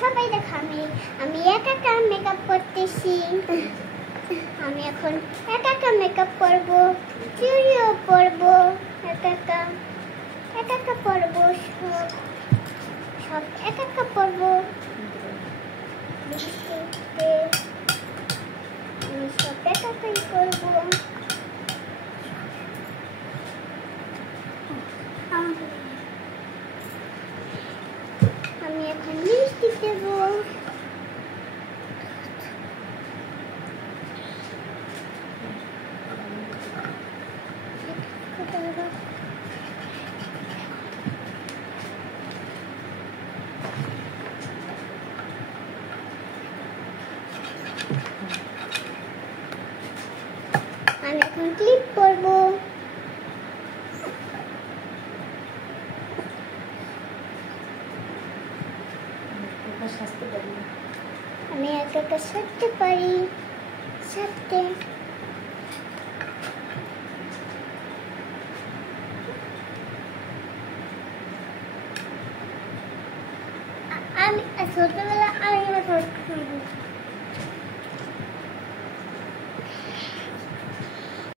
সবাই দেখো আমি একা একা মেকআপ করতেছি। আমি এখন একা একা মেকআপ করব, চুড়িও পরবো একা একা পরবো, সব একা একা পরবো। আমি সব একা একাই করবো। আমি এখন লিপস্টিক দেবো। আমি এখন ক্লিপ করবো। আমি একা একা সাজতে পারি, সাজতে। আমি ছোটবেলা